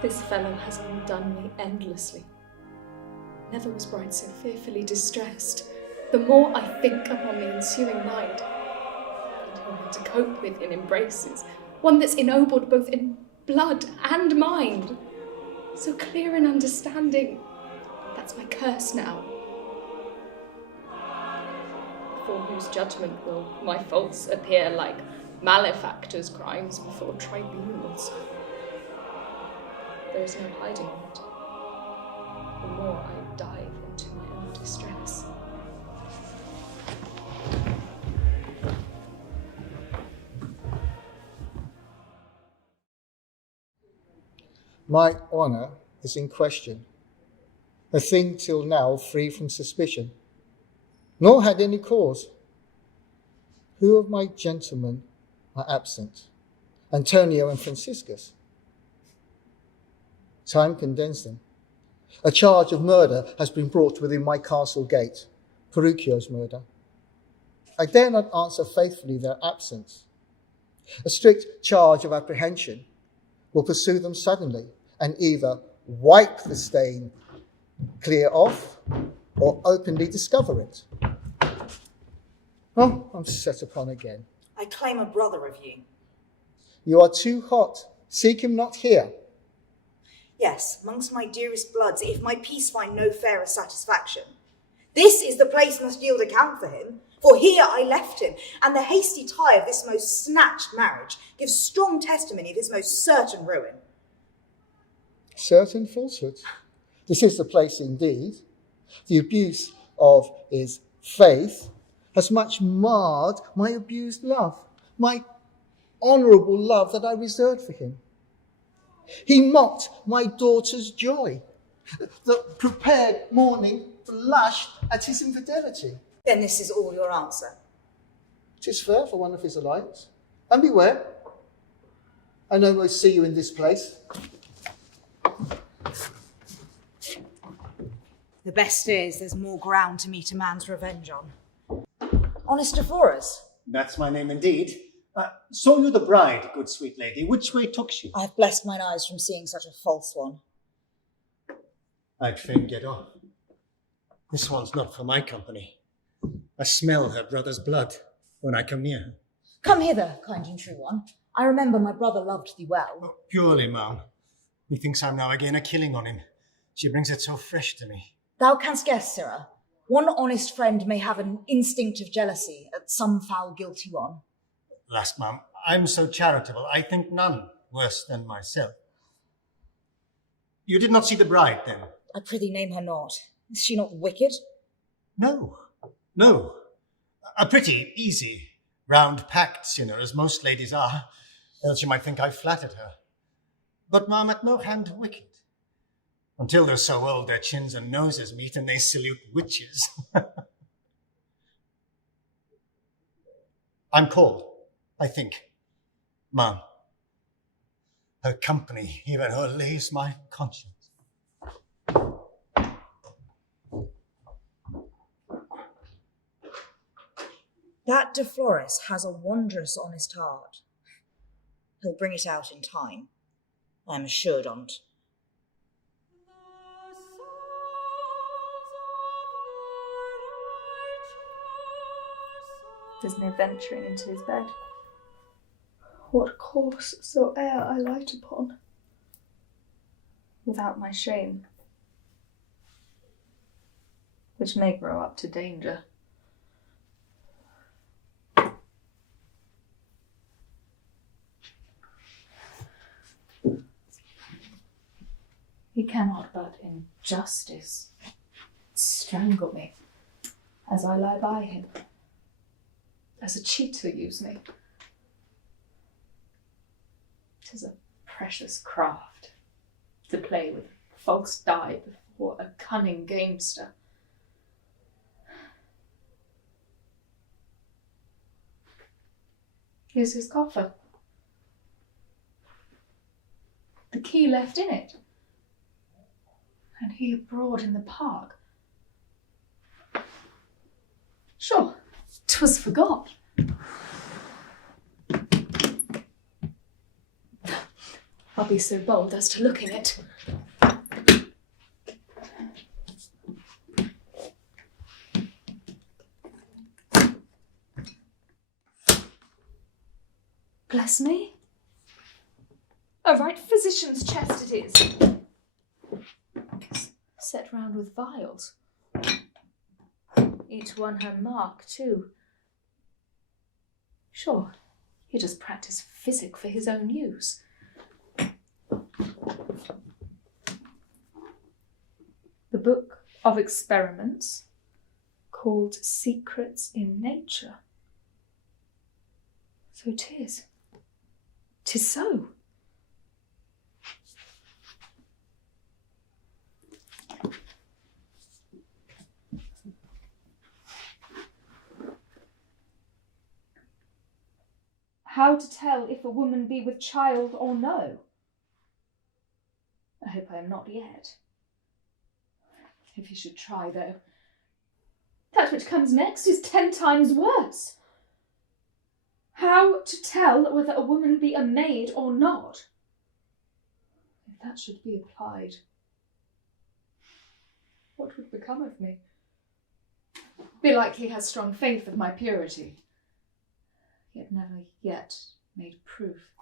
This fellow has undone me endlessly. Never was bride so fearfully distressed. The more I think upon the ensuing night, and who am to cope with in embraces, one that's ennobled both in blood and mind, so clear in understanding, that's my curse now. Before whose judgment will my faults appear like malefactors' crimes before tribunals? There is no hiding it. The more I dive into my own distress. My honour is in question, a thing till now free from suspicion, nor had any cause. Who of my gentlemen are absent? Antonio and Franciscus. Time condemns them. A charge of murder has been brought within my castle gate, Peruchio's murder. I dare not answer faithfully their absence. A strict charge of apprehension will pursue them suddenly and either wipe the stain clear off or openly discover it. Oh, I'm set upon again. I claim a brother of you. You are too hot. Seek him not here. Yes, amongst my dearest bloods, if my peace find no fairer satisfaction. This is the place must yield account for him, for here I left him, and the hasty tie of this most snatched marriage gives strong testimony of his most certain ruin. Certain falsehood. This is the place indeed. The abuse of his faith has much marred my abused love, my honourable love that I reserved for him. He mocked my daughter's joy. The prepared mourning blushed at his infidelity. Then this is all your answer. 'Tis fair for one of his alliance. And beware, I no more see you in this place. The best is there's more ground to meet a man's revenge on. Honest Flores. That's my name indeed. Saw you the bride, good sweet lady? Which way took she? I have blessed mine eyes from seeing such a false one. I'd fain get off. This one's not for my company. I smell her brother's blood when I come near her. Come hither, kind and true one. I remember my brother loved thee well. Oh, purely, ma'am. Methinks I'm now again a killing on him. She brings it so fresh to me. Thou canst guess, sirrah. One honest friend may have an instinct of jealousy at some foul guilty one. Last, ma'am, I'm so charitable, I think none worse than myself. You did not see the bride, then? I prithee name her not. Is she not wicked? No. A pretty, easy, round-packed sinner, as most ladies are, else you might think I flattered her. But, ma'am, at no hand wicked. Until they're so old their chins and noses meet and they salute witches. I'm called, I think, ma'am. Her company even allays my conscience. That De Flores has a wondrous honest heart. He'll bring it out in time. I'm assured on't. There's no venturing into his bed. What course soe'er I light upon, without my shame, which may grow up to danger. He cannot but in justice strangle me as I lie by him, as a cheater use me. 'Tis a precious craft to play with false die before a cunning gamester. Here's his coffer. The key left in it. And he abroad in the park. Sure, 'twas forgot. I'll be so bold as to look in it. Bless me. A right physician's chest it is. Set round with vials. Each one her mark, too. Sure, he just practised physic for his own use. The book of experiments, called Secrets in Nature. So 'tis. 'Tis so. How to tell if a woman be with child or no? I hope I am not yet. If he should try, though. That which comes next is 10 times worse. How to tell whether a woman be a maid or not? If that should be applied, what would become of me? Belike he has strong faith of my purity, yet never yet made proof.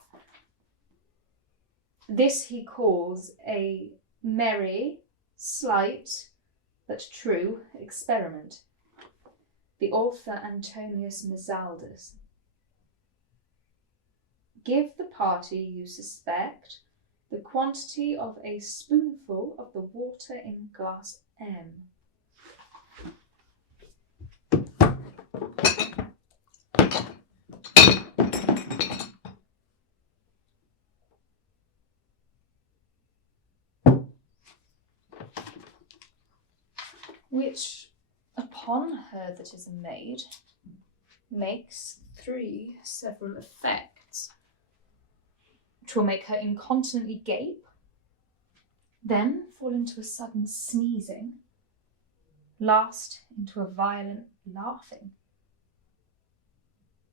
This he calls a merry, slight, but true experiment. The author Antonius Mizaldus. Give the party you suspect the quantity of a spoonful of the water in glass M. Which, upon her that is a maid, makes 3 several effects. 'Twill make her incontinently gape, then fall into a sudden sneezing, last into a violent laughing,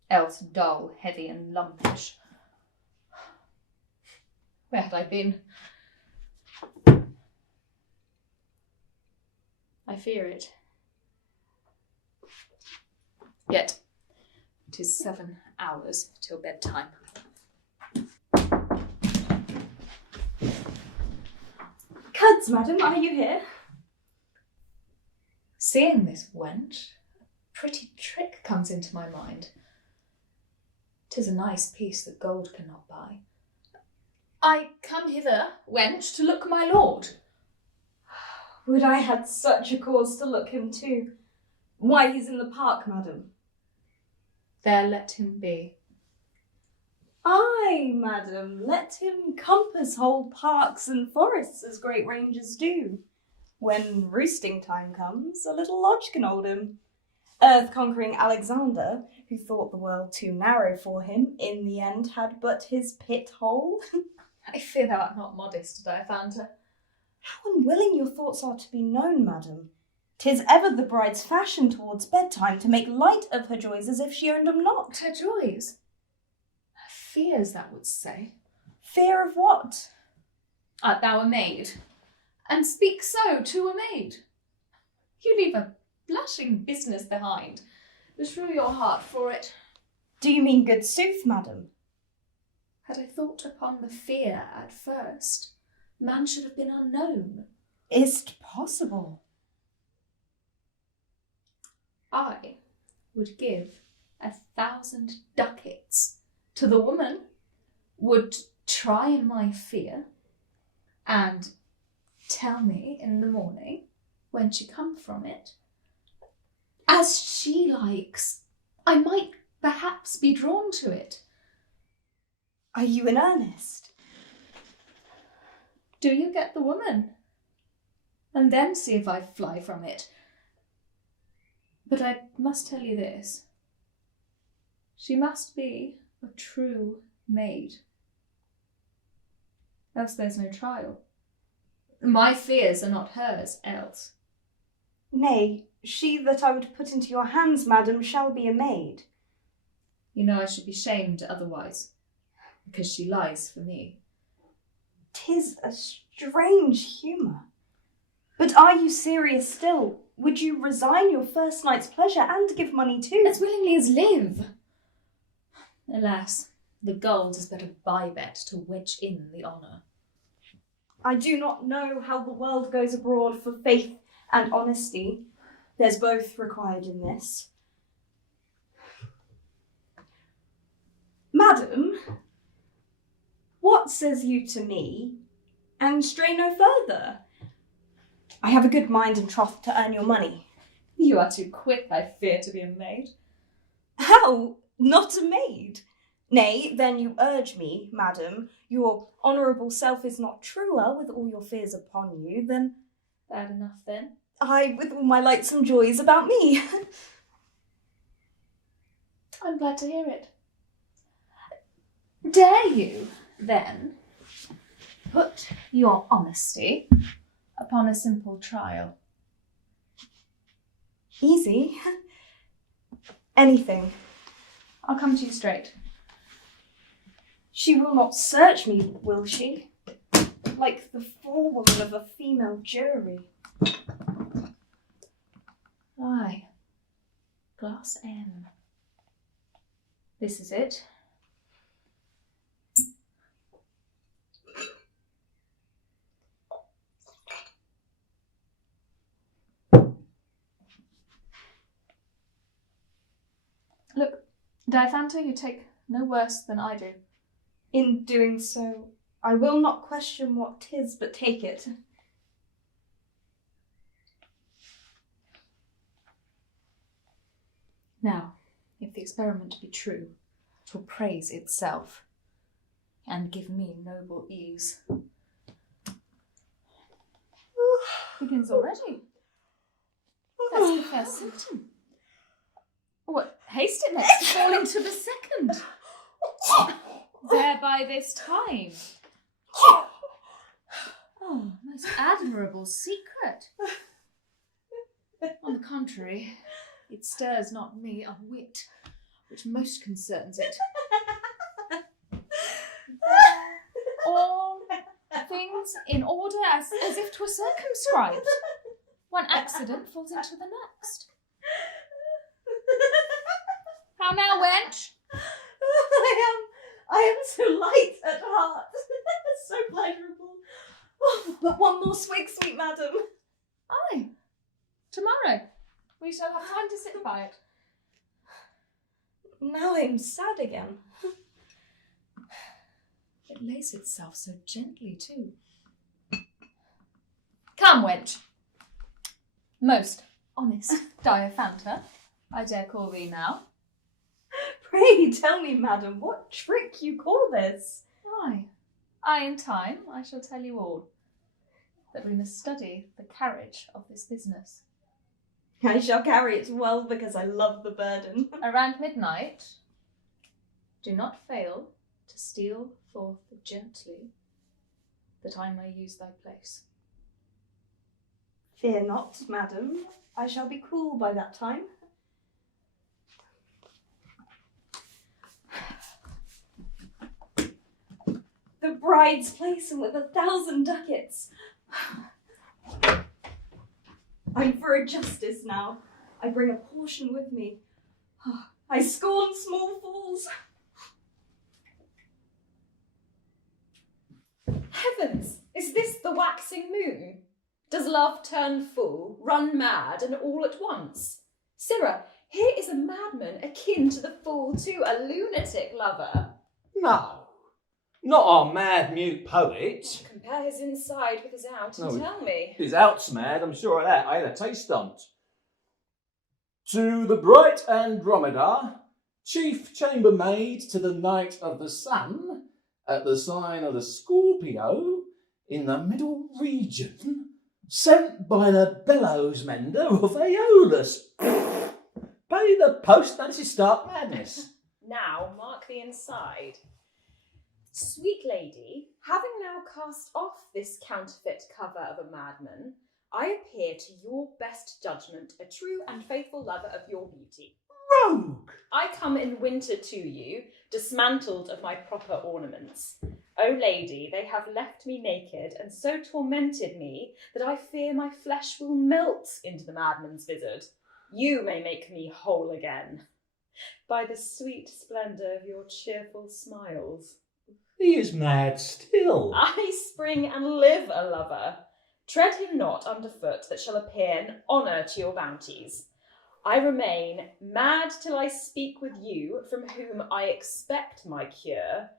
else dull, heavy, and lumpish. Where had I been? I fear it. Yet 'tis 7 hours till bedtime. Cuds, madam, are you here? Seeing this wench, a pretty trick comes into my mind. 'Tis a nice piece that gold cannot buy. I come hither, wench, to look my lord. Would I had such a cause to look him too. Why, he's in the park, madam. There let him be. Aye, madam, let him compass whole parks and forests as great rangers do. When roosting time comes, a little lodge can hold him. Earth-conquering Alexander, who thought the world too narrow for him, in the end had but his pit-hole. I fear thou art not modest, Diaphanta. How unwilling your thoughts are to be known, madam. 'Tis ever the bride's fashion towards bedtime to make light of her joys as if she owned them not. Her joys? Her fears, thou wouldst say. Fear of what? Art thou a maid? And speak so to a maid? You leave a blushing business behind. Beshrew your heart for it. Do you mean good sooth, madam? Had I thought upon the fear at first, man should have been unknown. Is't possible? I would give 1,000 ducats to the woman would try my fear and tell me in the morning when she come from it. As she likes, I might perhaps be drawn to it. Are you in earnest? Do you get the woman? And then see if I fly from it. But I must tell you this. She must be a true maid. Else there's no trial. My fears are not hers, else. Nay, she that I would put into your hands, madam, shall be a maid. You know I should be shamed otherwise, because she lies for me. 'tis a strange humour. But are you serious still? Would you resign your first night's pleasure and give money too? As willingly as live. Alas, the gold is but a bye-bet to wedge in the honour. I do not know how the world goes abroad for faith and honesty. There's both required in this. Madam, what says you to me? And stray no further. I have a good mind and troth to earn your money. You are too quick, I fear, to be a maid. How? Not a maid? Nay, then you urge me, madam, your honourable self is not truer with all your fears upon you, then Bad enough, then. I with all my lightsome joys about me. I'm glad to hear it. Dare you, then, put your honesty upon a simple trial? Easy. Anything. I'll come to you straight. She will not search me, will she? Like the forewoman of a female jury. Aye. Glass M. This is it. Look, Diaphanta, you take no worse than I do. In doing so, I will not question what 'tis, but take it. Now, if the experiment be true, 'twill praise itself, and give me noble ease. Begins already. That's the first symptom. What, haste it next to fall into the second. There by this time. Oh, most admirable secret. On the contrary, it stirs not me a whit, which most concerns it. All things in order as if 'twere circumscribed. One accident falls into the next. How now, wench? I am so light at heart. So pleasurable. Oh, but one more swig, sweet madam. Aye. Tomorrow. We shall have time to sit by it. Now I'm sad again. It lays itself so gently, too. Come, wench. Most honest Diaphanta, I dare call thee now. Pray tell me, madam, what trick you call this? Aye, in time I shall tell you all. But we must study the carriage of this business. I shall carry it well because I love the burden. Around midnight, do not fail to steal forth gently, that I may use thy place. Fear not, madam, I shall be cool by that time. The bride's place and with 1,000 ducats. I'm for a justice now. I bring a portion with me. I scorn small fools. Heavens, is this the waxing moon? Does love turn fool, run mad, and all at once? Sirrah, here is a madman akin to the fool to a lunatic lover. No, not our mad mute poet. Compare his inside with his out and tell me. His out's mad, I'm sure of that. I had a taste on't. To the bright Andromeda, chief chambermaid to the Knight of the Sun, at the sign of the Scorpio, in the middle region, sent by the bellows mender of Aeolus. Pay the post, and this is stark madness. Now mark the inside. Sweet lady, having now cast off this counterfeit cover of a madman, I appear to your best judgment a true and faithful lover of your beauty. Rogue! I come in winter to you, dismantled of my proper ornaments. O lady, they have left me naked and so tormented me that I fear my flesh will melt into the madman's vizard. You may make me whole again by the sweet splendour of your cheerful smiles. He is mad still. I spring and live a lover. Tread him not underfoot that shall appear in honour to your bounties. I remain mad till I speak with you, from whom I expect my cure.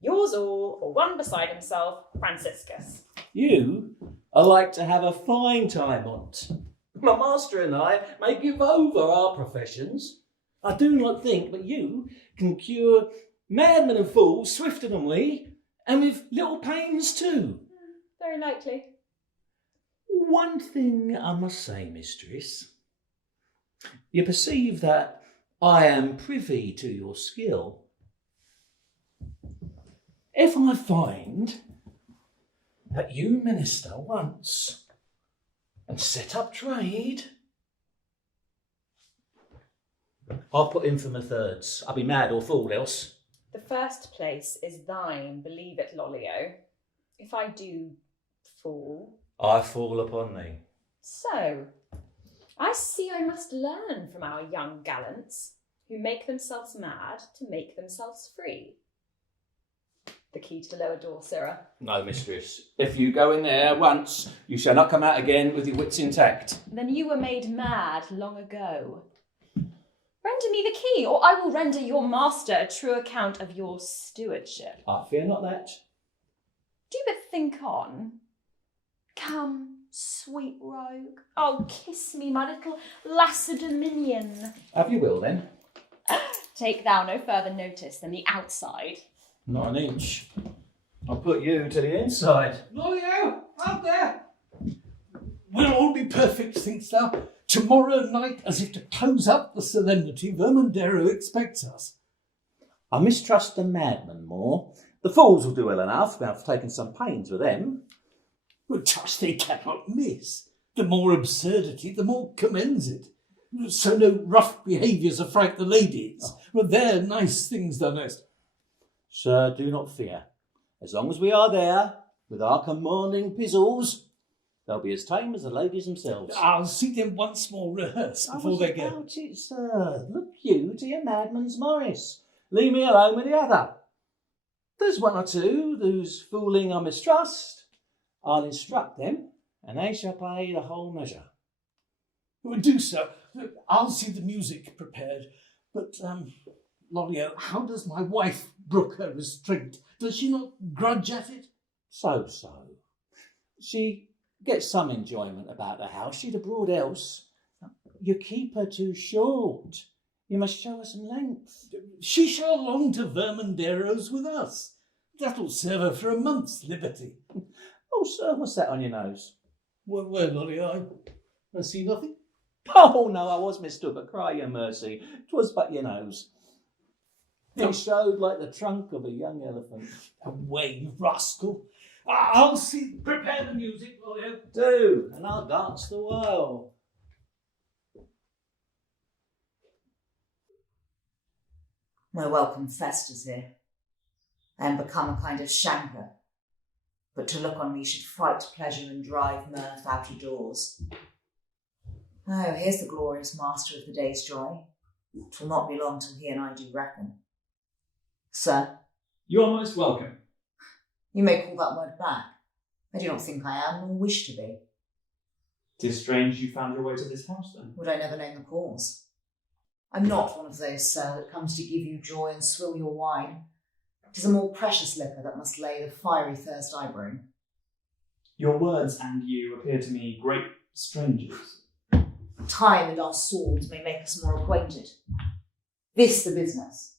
Yours all, or one beside himself, Franciscus. You are like to have a fine time on't. My master and I may give over our professions. I do not think that you can cure madmen and fools swifter than we, and with little pains too. Very likely. One thing I must say, mistress. You perceive that I am privy to your skill. If I find that you minister once and set up trade, I'll put in for my thirds. I'll be mad or fool else. The first place is thine, believe it, Lollio. If I do fall... I fall upon thee. So, I see I must learn from our young gallants, who make themselves mad to make themselves free. The key to the lower door, sirrah. No, mistress. If you go in there once, you shall not come out again with your wits intact. Then you were made mad long ago. Render me the key, or I will render your master a true account of your stewardship. I fear not that. Do but think on. Come, sweet rogue. Oh, kiss me, my little Lacedaemonian. Have you will, then? Take thou no further notice than the outside. Not an inch. I'll put you to the inside. Lollio, out there! Will all be perfect, thinkst thou? Tomorrow night, as if to close up the solemnity, Vermundero expects us. I mistrust the madmen more. The fools will do well enough. I've taken some pains with them. But trust they cannot miss. The more absurdity, the more commends it. So no rough behaviours affright the ladies. But they're nice things, thou knowest. Sir, do not fear. As long as we are there, with our commanding pizzles, they'll be as tame as the ladies themselves. I'll see them once more rehearse before they go. About it, sir. Look you to your madman's Morris. Leave me alone with the other. There's one or two whose fooling I mistrust. I'll instruct them, and they shall pay the whole measure. Well, do so. I'll see the music prepared. But, Lollio, how does my wife brook her restraint? Does she not grudge at it? So. She gets some enjoyment about the house. She'd abroad else. You keep her too short. You must show her some length. She shall long to Vermundero's with us. That'll serve her for a month's liberty. Oh, sir, what's that on your nose? Well, Lollio, I see nothing. Oh, no, I was mistook, but cry your mercy. 'Twas but your nose. It showed like the trunk of a young elephant. Away, you rascal. I'll see. Prepare the music, Lollio. Do, and I'll dance the while. My welcome festers here. I am become a kind of shanker, but to look on me should fright pleasure and drive mirth out of doors. Oh, here's the glorious master of the day's joy. 'Twill not be long till he and I do reckon. Sir? You are most welcome. You may call that word back. I do not think I am, nor wish to be. 'Tis strange you found your way to this house, then. Would I never name the cause? I'm not one of those, sir, that comes to give you joy and swill your wine. 'Tis a more precious liquor that must lay the fiery thirst I bring. Your words and you appear to me great strangers. Time and our swords may make us more acquainted. This the business.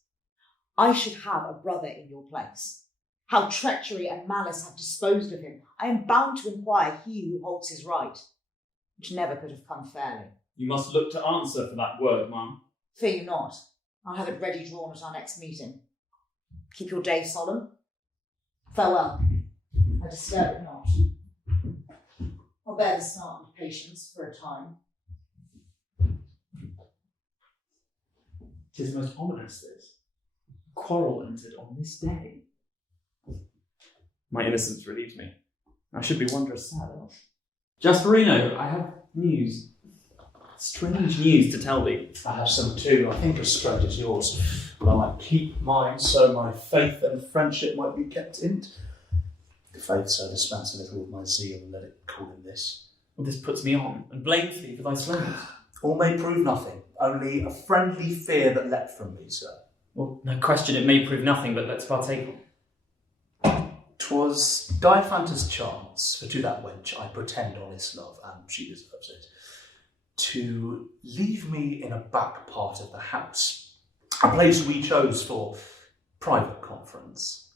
I should have a brother in your place. How treachery and malice have disposed of him, I am bound to inquire he who holds his right, which never could have come fairly. You must look to answer for that word, ma'am. Fear you not. I'll have it ready drawn at our next meeting. Keep your day solemn. Farewell. I disturb it not. I'll bear the start with patience for a time. 'Tis most ominous, this. Quarrel entered on this day. My innocence relieves me. I should be wondrous sad else. Jasperino, I have news. Strange news to tell thee. I have some too, I think as strange as yours. But I might keep mine so my faith and friendship might be kept in. The faith, so dispense a little of my zeal and let it cool in this. Well, this puts me on and blames thee for thy slowness. All may prove nothing, only a friendly fear that leapt from me, sir. Well, no question it may prove nothing, but let's partake. 'Twas Diaphantus' chance, for to that wench I pretend honest love, and she deserves it, to leave me in a back part of the house, a place we chose for private conference.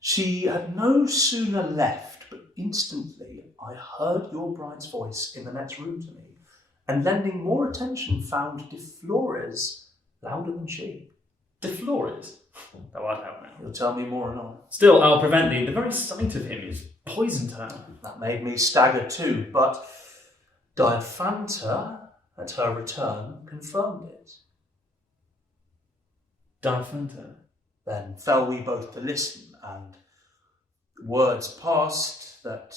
She had no sooner left, but instantly I heard your bride's voice in the next room to me, and lending more attention found De Flores louder than she. De Flores? Thou art out now. You'll tell me more anon. Still, I'll prevent thee. The very sight of him is poison to her. That made me stagger too, but Diaphanta, at her return, confirmed it. Diaphanta? Then fell we both to listen, and words passed that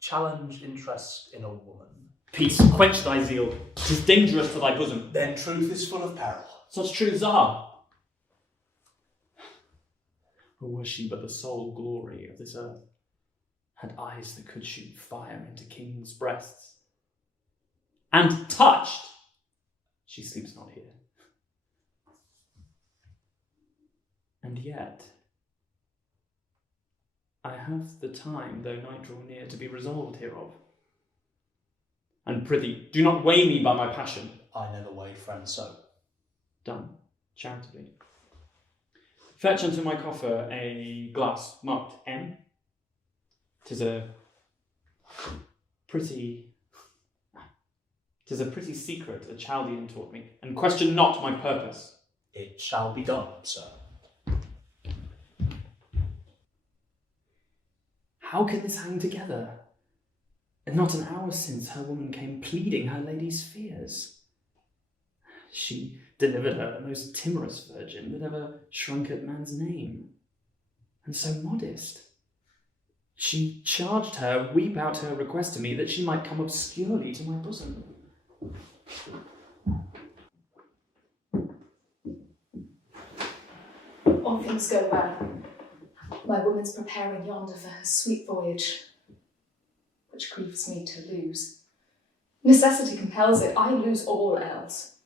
challenged interest in a woman. Peace, quench thy zeal. 'Tis dangerous to thy bosom. Then truth is full of peril. Such truths are. Or was she but the sole glory of this earth? Had eyes that could shoot fire into kings' breasts. And touched, she sleeps not here. And yet, I have the time, though night draw near, to be resolved hereof. And prithee, do not weigh me by my passion. I never weighed friend so. Done, charitably. Fetch unto my coffer a glass marked M. 'Tis a pretty secret a Chaldean taught me, and question not my purpose. It shall be done, sir. How can this hang together? And not an hour since her woman came pleading her lady's fears. She delivered her the most timorous virgin that ever shrunk at man's name, and so modest. She charged her weep out her request to me that she might come obscurely to my bosom. All things go well. My woman's preparing yonder for her sweet voyage, which grieves me to lose. Necessity compels it. I lose all else.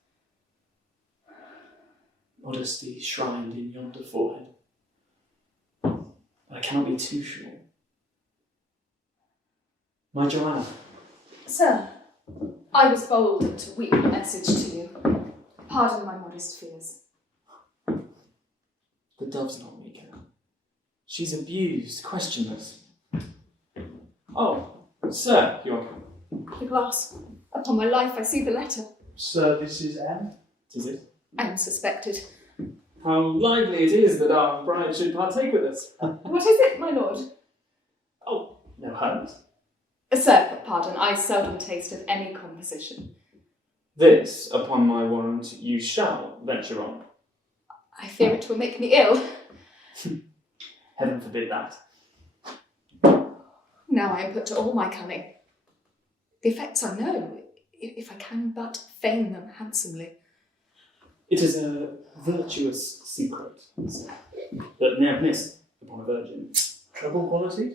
Modesty shrined in yonder forehead. But I cannot be too sure. My Joanna. Sir, I was bold to weep a message to you. Pardon my modest fears. The dove's not weaker. She's abused, questionless. Oh, sir, you are come. The glass. Upon my life, I see the letter. Sir, this is M. 'Tis it. I am suspected. How lively it is that our bride should partake with us. What is it, my lord? Oh, no hurt. Sir, pardon, I seldom taste of any composition. This, upon my warrant, you shall venture on. I fear it will make me ill. Heaven forbid that. Now I am put to all my cunning. The effects I know, if I can but feign them handsomely. It is a virtuous secret, sir, that ne'er missed upon a virgin. Treble quality?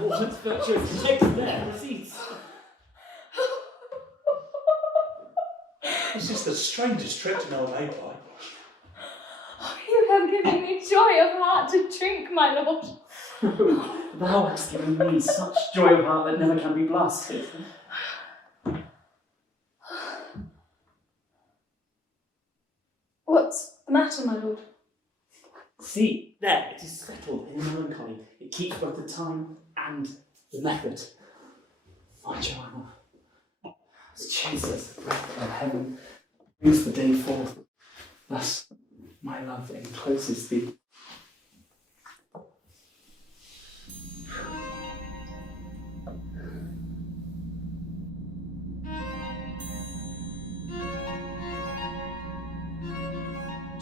What virtuous text there receipts. This is the strangest trick to know a maid by. You have given me joy of heart to drink, my lord. Thou hast given me such joy of heart that never can be blasted. What's the matter, my lord? See, there, it is settled in melancholy. It keeps both the time and the method. My Joanna, as Jesus, the breath of heaven, brings the day forth. Thus, my love encloses thee.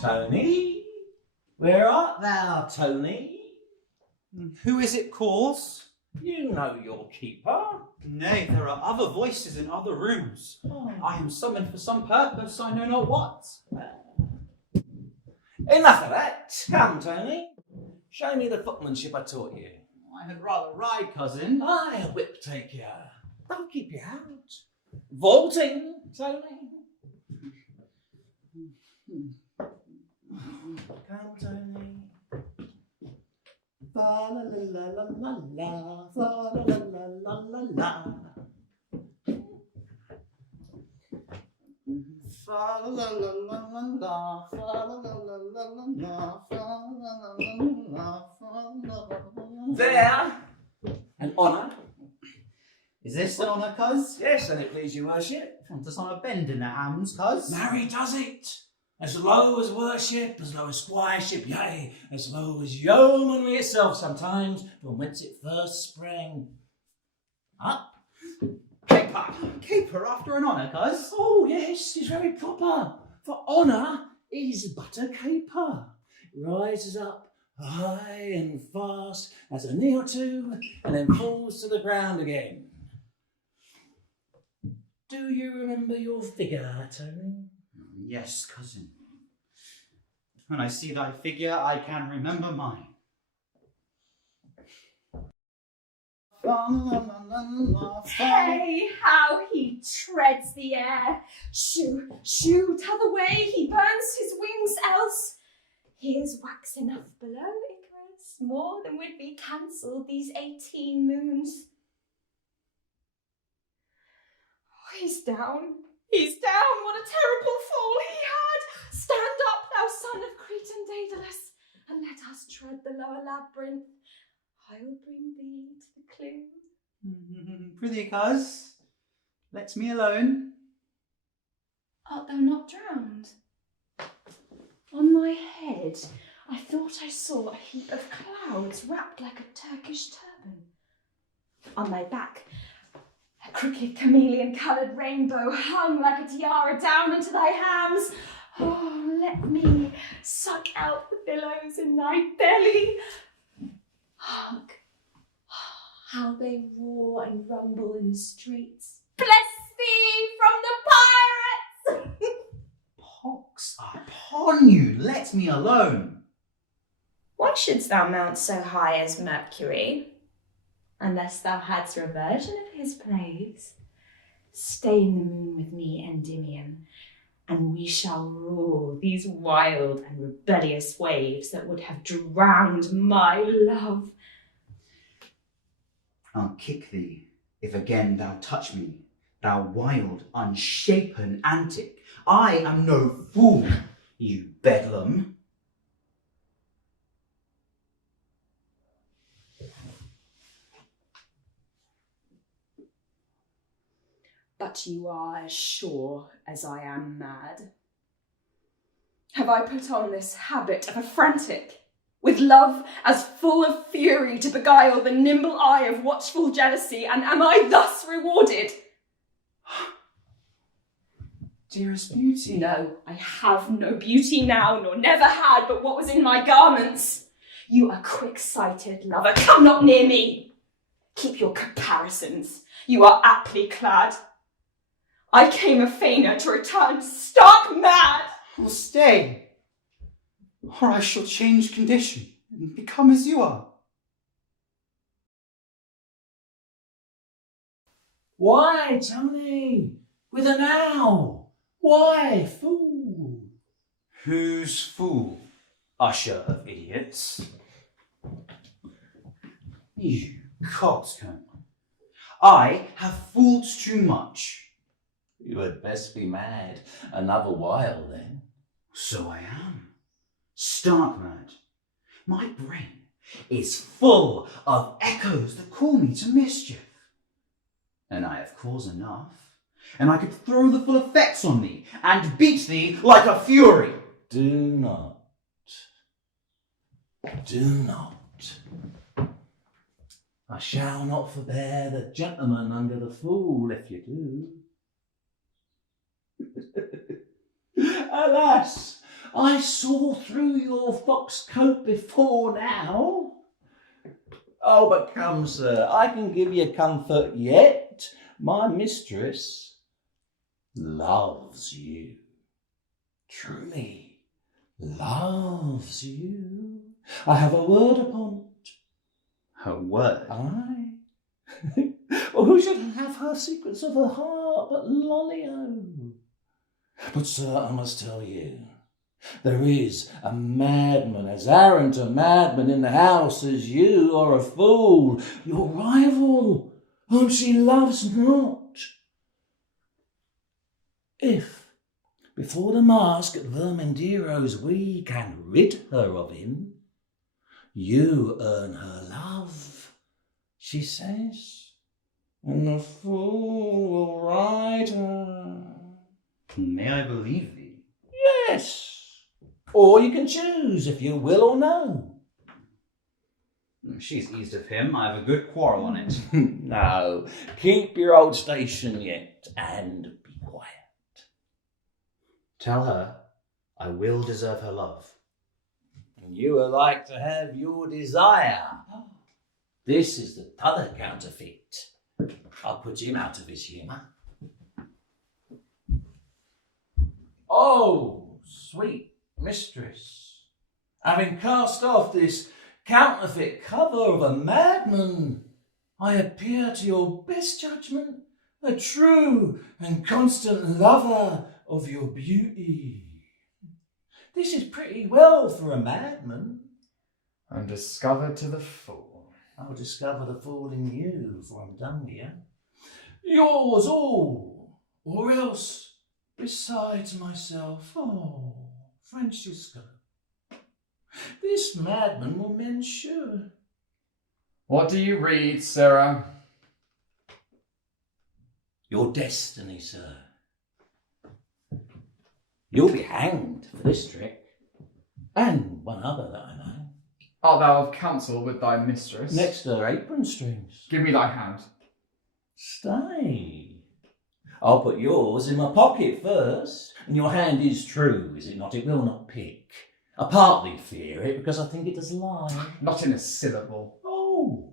Tony? Where art thou, Tony? Who is it calls? You know your keeper. Nay, there are other voices in other rooms. I am summoned for some purpose, I know not what. Enough of that. Come, Tony. Show me the footmanship I taught you. I had rather ride, cousin. I'll whip take you. I'll keep you out. Vaulting, Tony. Come, Tony. Fa la la la la la la, fa la la la la la la. Fa la la la la la la, fa la la la la la la, fa la la la la, fa la la la. There. An honour. Is this an honour, cuz? Yes, and it please your worship. Want us on a bend in the hams, cuz? Marry does it. As low as worship, as low as squireship, yea, as low as yeomanry itself sometimes, from whence it first sprang. Up. Caper! Caper after an honour, cuz? Oh, yes, it's very proper. For honour is but a caper. It rises up high and fast as a knee or two, and then falls to the ground again. Do you remember your figure, Tony? Yes, cousin. When I see thy figure, I can remember mine. Hey, how he treads the air! Shoo, shoo, t'other way, he burns his wings, else here's wax enough below, Icarus, more than would be cancelled these 18 moons. Oh, he's down, what a terrible fall he had! Stand up, thou son of Cretan Daedalus, and let us tread the lower labyrinth. I'll bring thee to the clue. Prithee, cuz, let me alone. Art thou not drowned? On my head, I thought I saw a heap of clouds wrapped like a Turkish turban. On thy back, a crooked chameleon-coloured rainbow hung like a tiara down into thy hams. Oh, let me suck out the billows in thy belly. Hark, how they roar and rumble in the streets. Bless thee from the pirates! Pox upon you, let me alone. Why shouldst thou mount so high as Mercury? Unless thou hadst reversion of his plays. Stay in the moon with me, Endymion, and we shall roar these wild and rebellious waves that would have drowned my love. I'll kick thee if again thou touch me, thou wild, unshapen antic. I am no fool, you bedlam. But you are as sure as I am mad. Have I put on this habit of a frantic, with love as full of fury to beguile the nimble eye of watchful jealousy, and am I thus rewarded? Dearest beauty. No, I have no beauty now, nor never had but what was in my garments. You are quick-sighted, lover, come not near me. Keep your comparisons, you are aptly clad. I came a feigner to return stark mad. Well, stay, or I shall change condition and become as you are. Why, Tony? Whither now? Why, fool? Who's fool, usher of idiots? You coxcomb. I have fooled too much. You had best be mad another while, then. So I am. Stark mad. My brain is full of echoes that call me to mischief. And I have cause enough, and I could throw the full effects on thee, and beat thee like a fury. Do not. Do not. I shall not forbear the gentleman under the fool if you do. Alas, I saw through your fox coat before now. Oh, but come, sir, I can give you comfort yet. My mistress loves you. Truly loves you. I have a word upon it. Her word? Aye. Well, who should have her secrets of her heart but Lolio? But, sir, I must tell you, there is a madman, as arrant a madman in the house as you are a fool, your rival, whom she loves not. If, before the mask at Vermendiro's, we can rid her of him, you earn her love, she says, and the fool will ride her. May I believe thee? Yes, or you can choose if you will or no. She's eased of him. I have a good quarrel on it. No, keep your old station yet, and be quiet. Tell her I will deserve her love. And you are like to have your desire. This is the t'other counterfeit. I'll put him out of his humour. Oh, sweet mistress, having cast off this counterfeit cover of a madman, I appear to your best judgment a true and constant lover of your beauty. This is pretty well for a madman. I'm discovered to the full. I'll discover the fool in you before I'm done with you. Yours all, or else besides myself. Oh, Francisco, this madman will mend sure. What do you read, Sarah? Your destiny, sir. You'll be hanged for this trick, and one other that I know. Art thou of counsel with thy mistress? Next to her apron strings. Give me thy hand. Stay. I'll put yours in my pocket first, and your hand is true, is it not? It will not pick. I partly fear it because I think it does lie. Not in a syllable. Oh.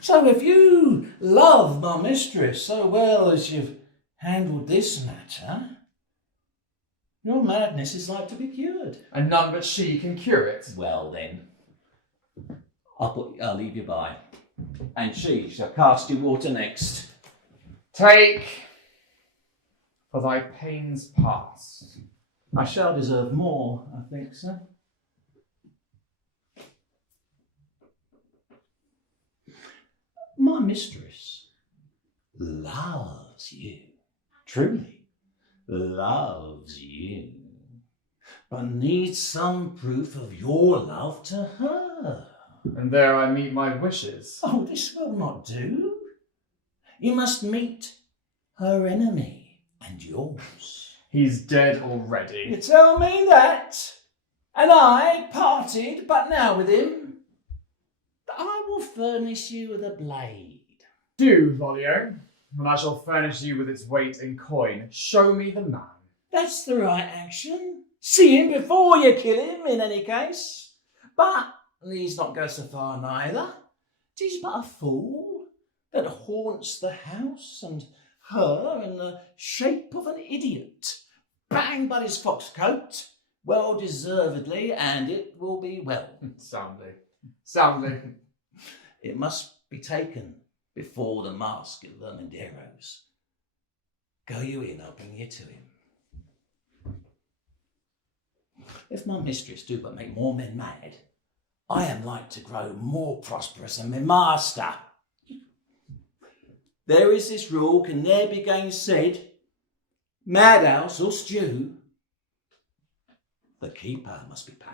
So if you love my mistress so well as you've handled this matter, your madness is like to be cured. And none but she can cure it. Well then, I'll leave you by, and she shall cast you water next. Take, for thy pains past. I shall deserve more, I think, sir. My mistress loves you, truly loves you, but needs some proof of your love to her. And there I meet my wishes. Oh, this will not do. You must meet her enemy and yours. He's dead already. You tell me that? And I parted but now with him? I will furnish you with a blade. Do, Lolio, and I shall furnish you with its weight in coin. Show me the man. That's the right action. See him before you kill him, in any case. But he's not go so far neither. 'Tis but a fool that haunts the house, and her in the shape of an idiot. Bang but his fox coat, well deservedly, and it will be well. Soundly. Soundly. It must be taken before the mask at Vermendiro's. Go you in, I'll bring you to him. If my mistress do but make more men mad, I am like to grow more prosperous than my master. There is this rule, can ne'er be gainsaid. Madhouse or stew, the keeper must be paid.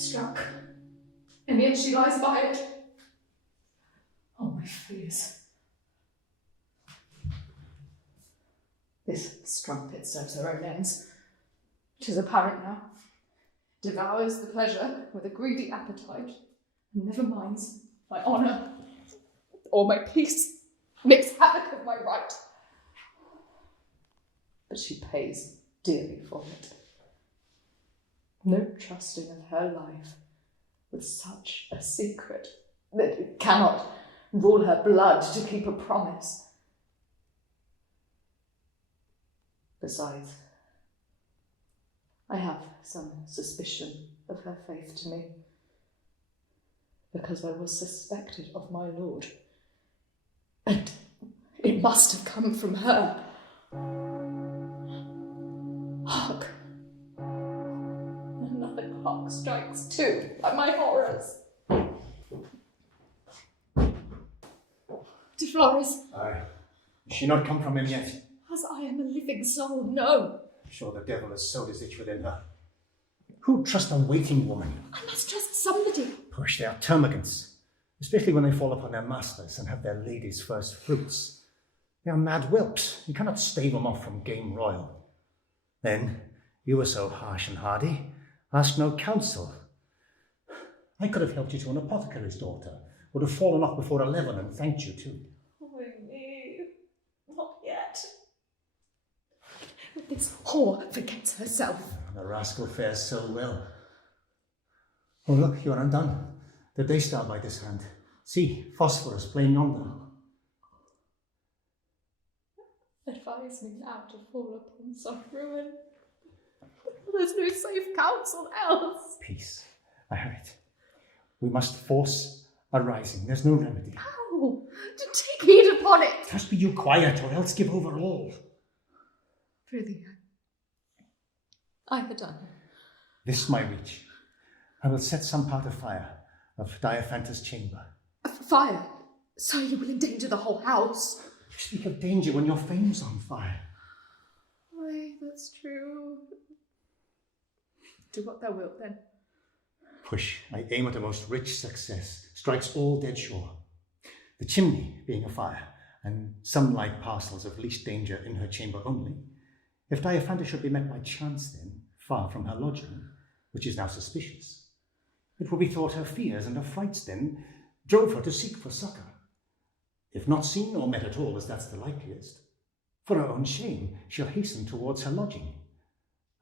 Struck, and yet she lies by it. Oh, my fears. This strumpet serves her own ends. 'Tis apparent now. Devours the pleasure with a greedy appetite, and never minds my honour or my peace, makes havoc of my right. But she pays dearly for it. No trusting of her life with such a secret that it cannot rule her blood to keep a promise. Besides, I have some suspicion of her faith to me, because I was suspected of my lord, and it must have come from her. Hark! Another clock strikes 2 by my horrors. De Flores, Aye. Has she not come from him yet? as I am a living soul, no. I'm sure the devil has sowed his itch within her. Who'd trust a waiting woman? I must trust somebody. Push, they are termagants, especially when they fall upon their masters and have their ladies' first fruits. They are mad whelps. You cannot stave them off from game royal. Then, you were so harsh and hardy, ask no counsel. I could have helped you to an apothecary's daughter, would have fallen off before 11 and thanked you too. Oh, me, not yet. This whore forgets herself. The rascal fares so well. Oh, look, you are undone. The day star by this hand. See, phosphorus playing yonder. Advise me now to fall upon some ruin. There's no safe counsel else. Peace. I have it. We must force a rising. There's no remedy. How? To take heed upon it. Just be you quiet, or else give over all. Prithee, I had done. This my reach. I will set some part of fire of Diaphantus' chamber. Fire? So you will endanger the whole house? You speak of danger when your fame's on fire. Aye, that's true. Do what thou wilt then. Push. I aim at a most rich success. Strikes all dead sure. The chimney being afire, and some light parcels of least danger in her chamber only. If Diaphantus should be met by chance then, far from her lodging, which is now suspicious, it will be thought her fears and her frights then drove her to seek for succour. If not seen or met at all, as that's the likeliest, for her own shame she'll hasten towards her lodging.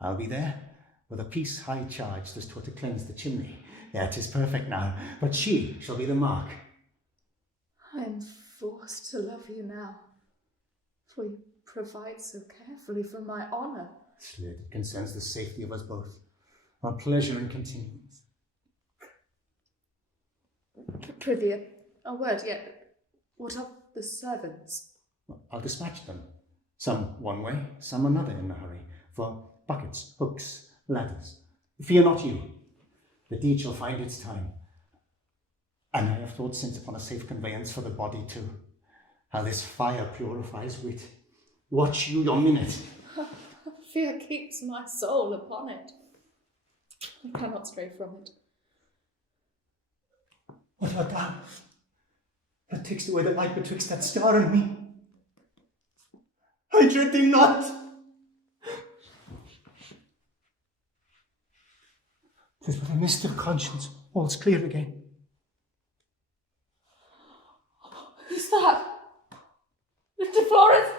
I'll be there, with a piece high charged as 'twere to cleanse the chimney. Yeah, 'tis perfect now, but she shall be the mark. I am forced to love you now, for you provide so carefully for my honour. Slid, it concerns the safety of us both, our pleasure and continuance. Prithee, a word yet. What of the servants? I'll dispatch them. Some one way, some another in a hurry, for buckets, hooks, ladders. Fear not you. The deed shall find its time. And I have thought since upon a safe conveyance for the body too. How this fire purifies wit. Watch you your minute. Fear keeps my soul upon it. I cannot stray from it. What art thou? That takes away the light betwixt that star and me. I dread thee not. 'Tis but a mist of conscience. All's clear again. Who's that? De Flores?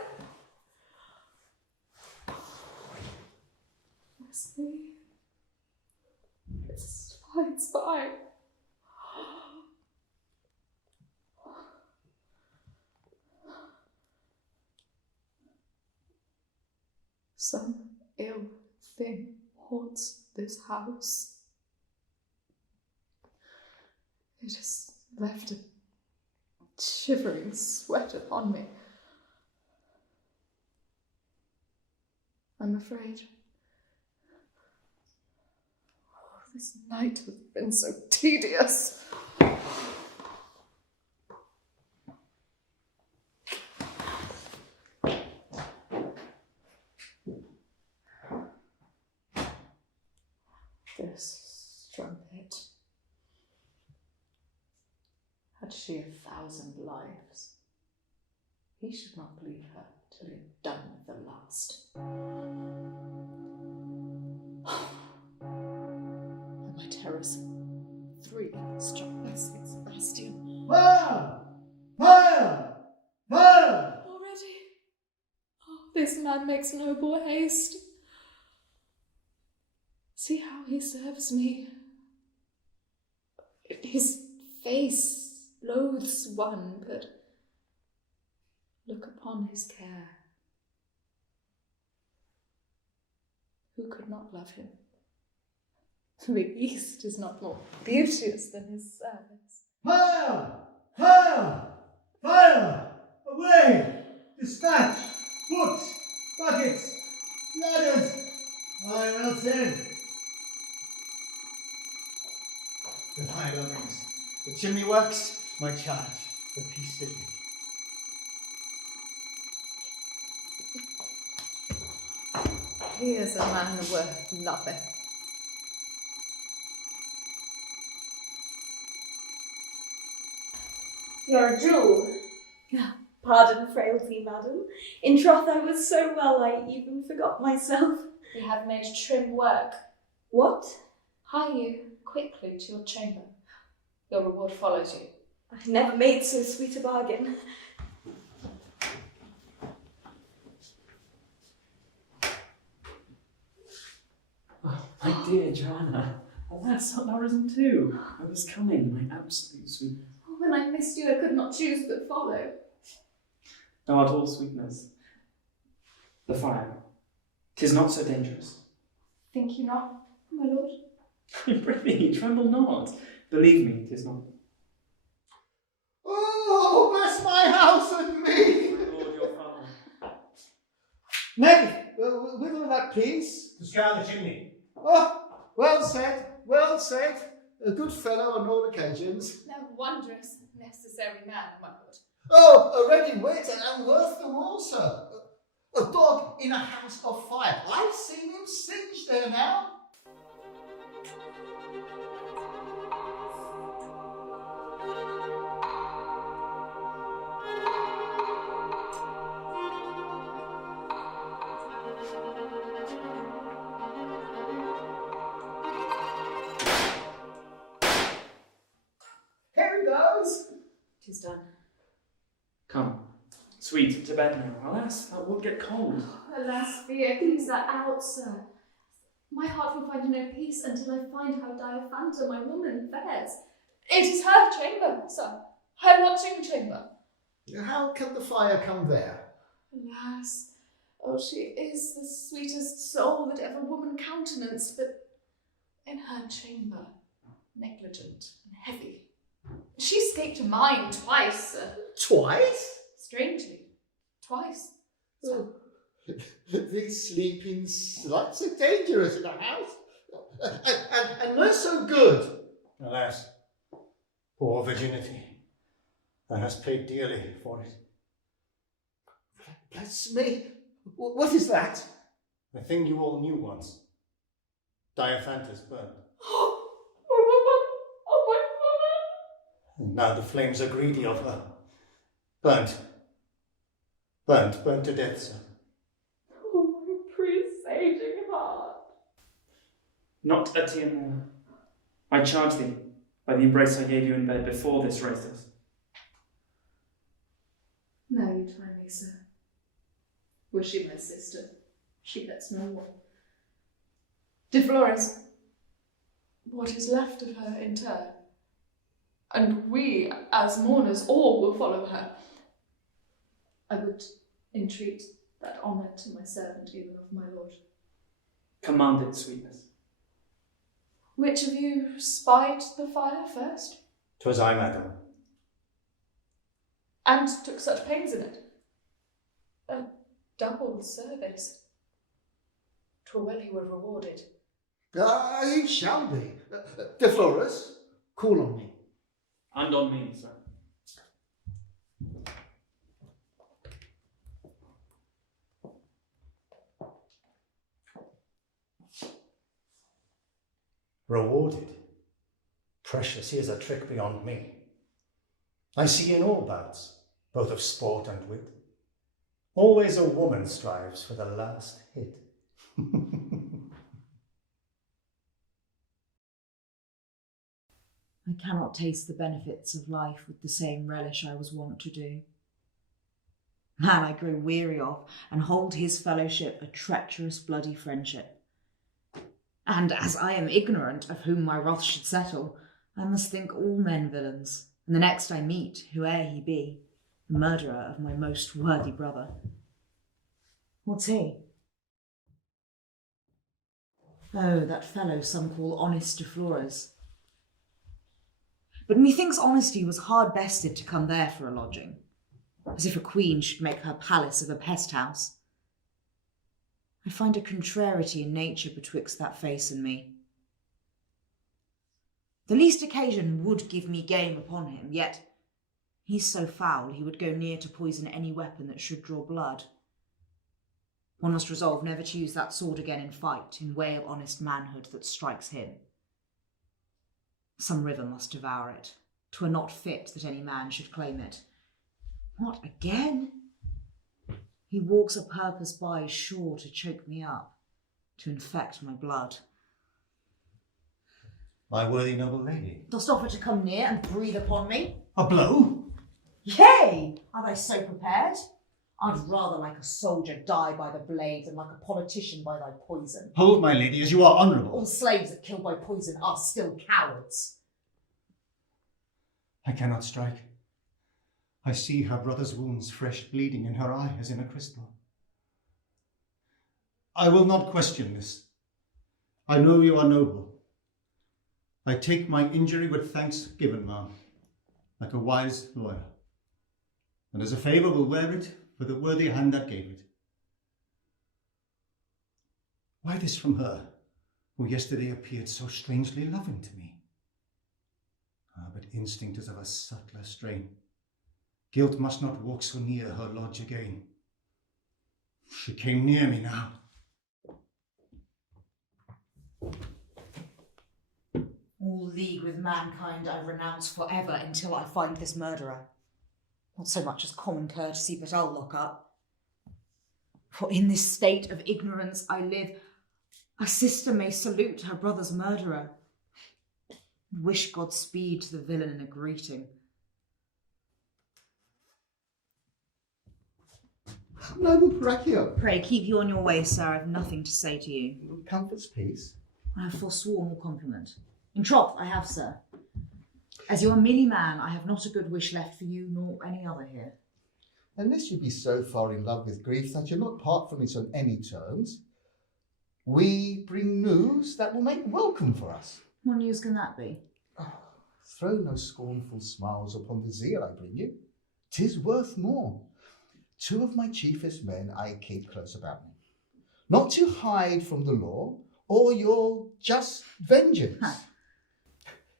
Wesley. It's fine. Some ill thing haunts this house. It has left a shivering sweat upon me. I'm afraid. Oh, this night has been so tedious. This strumpet. Had she 1,000 lives, he should not leave her till he had done with the last. And my terrors, 3 struck Westminster Bastion. Fire! Fire! Fire! Already? Oh, this man makes noble haste. See how he serves me. His face loathes one, but look upon his care. Who could not love him? The East is not more beauteous than his service. Fire! Fire! Fire! Away! Dispatch! Books! Buckets! Ladders! I will send. The fire rings. The chimney works. My charge. The peace with me. He is a man worth loving. You're a jewel. Pardon frailty, madam. In troth, I was so well I even forgot myself. We have made trim work. What? Hie you quickly to your chamber. Your reward follows you. I never made so sweet a bargain. Oh, my dear Joanna. Alas, art thou risen too? I was coming, my absolute sweetness. Oh, when I missed you, I could not choose but follow. Thou art all sweetness. The fire. 'Tis not so dangerous. Think you not, my lord? Prithee, tremble not. Believe me, 'tis not. Oh, bless my house and me! My lord, your father. Nay, whither that please? To scour the chimney. Oh, well said, well said. A good fellow on all occasions. No wondrous, necessary man, my lord. Oh, a ready wit and worth them all, sir. A dog in a house of fire. I've seen him singed there now. Here he goes. 'Tis done. Come, sweet, to bed now. Alas, thou wilt get cold. Alas, fear keeps that out, sir. My heart will find no peace until I find how Diaphanta, my woman, fares. It is her chamber, sir, her lodging chamber. How can the fire come there? Alas, oh, she is the sweetest soul that ever woman countenanced, but in her chamber, negligent and heavy. She escaped mine twice, sir. Twice? Strangely, twice. Sir. Oh, these sleeping sluts are dangerous in a house. And they're so good. Alas, poor virginity. Thou hast paid dearly for it. Bless me. What is that? The thing you all knew once. Diaphantus burned. Oh, my And now the flames are greedy of her. Burnt to death, sir. oh, my presaging heart. Not a tear more. I charge thee, by the embrace I gave you in bed before this raised us. Now you try me, sir. Were she my sister, she gets no more. De Flores, what is left of her inter, and we, as mourners, all will follow her. I would entreat that honour to my servant, even of my lord. Command it, sweetness. Which of you spied the fire first, 'Twas I, madam. and took such pains in it? A double service. 'Twere well he were rewarded. He shall be. De Flores, call on me. And on me, sir. Rewarded? Precious, here's a trick beyond me. I see in all bouts, both of sport and wit, always a woman strives for the last hit. I cannot taste the benefits of life with the same relish I was wont to do. Man I grow weary of, and hold his fellowship a treacherous bloody friendship. And as I am ignorant of whom my wrath should settle, I must think all men villains, and the next I meet, whoe'er he be, the murderer of my most worthy brother. What's he? Oh, that fellow some call honest de Flores. But methinks honesty was hard bested to come there for a lodging, as if a queen should make her palace of a pest house. I find a contrariety in nature betwixt that face and me. The least occasion would give me game upon him, yet he's so foul he would go near to poison any weapon that should draw blood. One must resolve never to use that sword again in fight, in way of honest manhood that strikes him. Some river must devour it. 'Twere not fit that any man should claim it. What, again? He walks a purpose by, sure to choke me up, to infect my blood. My worthy noble lady. Dost offer to come near and breathe upon me? A blow? Yea! Are they so prepared? I'd rather like a soldier die by the blade than like a politician by thy poison. Hold, my lady, as you are honourable. All slaves that kill by poison are still cowards. I cannot strike. I see her brother's wounds fresh bleeding in her eye as in a crystal. I will not question this. I know you are noble. I take my injury with thanks given, ma'am, like a wise lawyer, and as a favour will wear it for the worthy hand that gave it. Why this from her, who yesterday appeared so strangely loving to me? But instinct is of a subtler strain. Guilt must not walk so near her lodge again. She came near me now. All league with mankind I renounce forever until I find this murderer. Not so much as common courtesy, but I'll lock up. For in this state of ignorance I live, a sister may salute her brother's murderer, and wish Godspeed to the villain in a greeting. Noble Brachio. Pray keep you on your way, sir. I have nothing to say to you. Comfort's peace. I have forsworn all compliment. In troth, I have, sir. As you are merely man, I have not a good wish left for you, nor any other here. Unless you be so far in love with grief that you'll not part from it on any terms, we bring news that will make welcome for us. What news can that be? Oh, throw no scornful smiles upon the zeal I bring you. 'Tis worth more. 2 of my chiefest men I keep close about me, not to hide from the law or your just vengeance,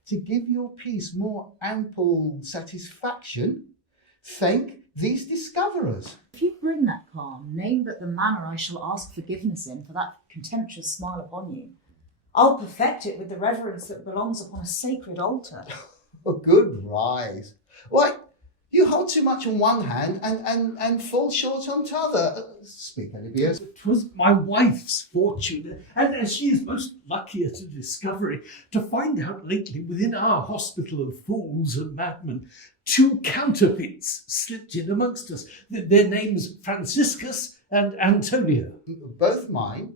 to give your peace more ample satisfaction. Thank these discoverers. If you bring that calm, name but the manner I shall ask forgiveness in for that contemptuous smile upon you. I'll perfect it with the reverence that belongs upon a sacred altar. Oh, good rise. Why, you hold too much on one hand and fall short on t'other. Speak, Olivier. 'Twas my wife's fortune, and as she is most luckier to discovery, to find out lately within our hospital of fools and madmen, 2 counterfeits slipped in amongst us. Their names Franciscus and Antonio. Both mine,